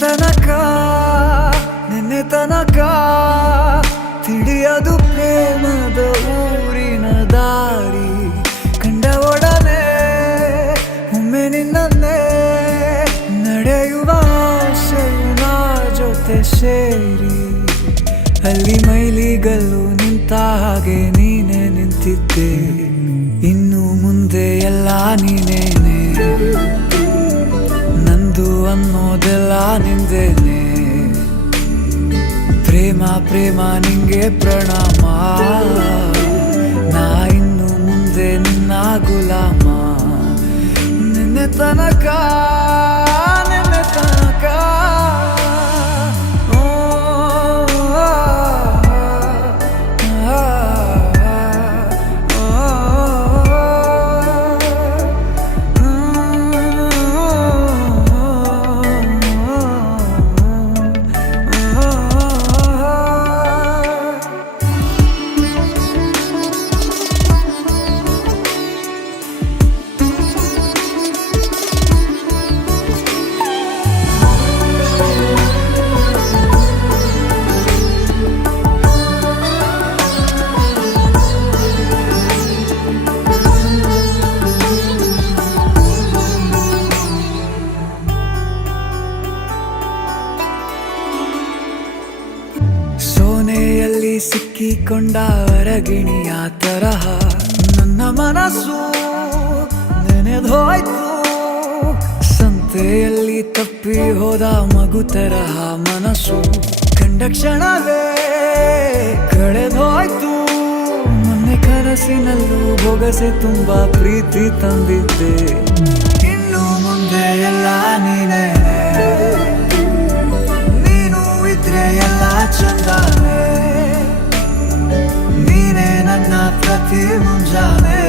ತನಕ ನಿನ್ನೆ ತನಕ ತಿಳಿಯದು ಪ್ರೇಮದ ಊರಿನ ದಾರಿ ಕಂಡ ಒಡನೆ ಒಮ್ಮೆ ನಿನ್ನೇ ನಡೆಯುವ ಆಸೆಯ ಜೊತೆ ಸೇರಿ ಅಲ್ಲಿ ಮೈಲಿಗಲ್ಲು ನಿಂತ ಹಾಗೆ ನೀನೆ ನಿಂತಿದ್ದೆ ಇನ್ನು ಮುಂದೆ ಎಲ್ಲ ನೀನೇನೆ ನಂದು ಅನ್ನೋದೆಲ್ಲ ನಿಂದೇನೆ ಪ್ರೇಮ ಪ್ರೇಮ ನಿಂಗೆ ಪ್ರಣಾಮ ನಾ ಇನ್ನು ಮುಂದೆ ನಿನ್ನ ಗುಲಾಮ ನಿನ್ನೆ ತನಕ ನಿನ್ನೆ ತನಕ ಸೋನೆಯಲ್ಲಿ ಸಿಕ್ಕಿಕೊಂಡ ಅರಗಿಣಿಯ ತರಹ ನನ್ನ ಮನಸ್ಸು ನೆನೆದೋಯ್ತು ಸಂತೆಯಲ್ಲಿ ತಪ್ಪಿ ಹೋದ ಮಗು ತರಹ ಮನಸ್ಸು ಕಂಡ ಕ್ಷಣವೇ ಕಳೆದೋಯ್ತು ಮೊನ್ನೆ ಕನಸಿನಲ್ಲೂ ಬೊಗಸೆ ತುಂಬಾ ಪ್ರೀತಿ ತಂದಿದ್ದೆ ಇನ್ನು ಮುಂದೆ ಎಲ್ಲ ನೀನೇ ಎಲ್ಲ ಚಂದಾನೆ ನೀನೇ ನನ್ನ ಪ್ರತಿ ಮುಂಜಾನೆ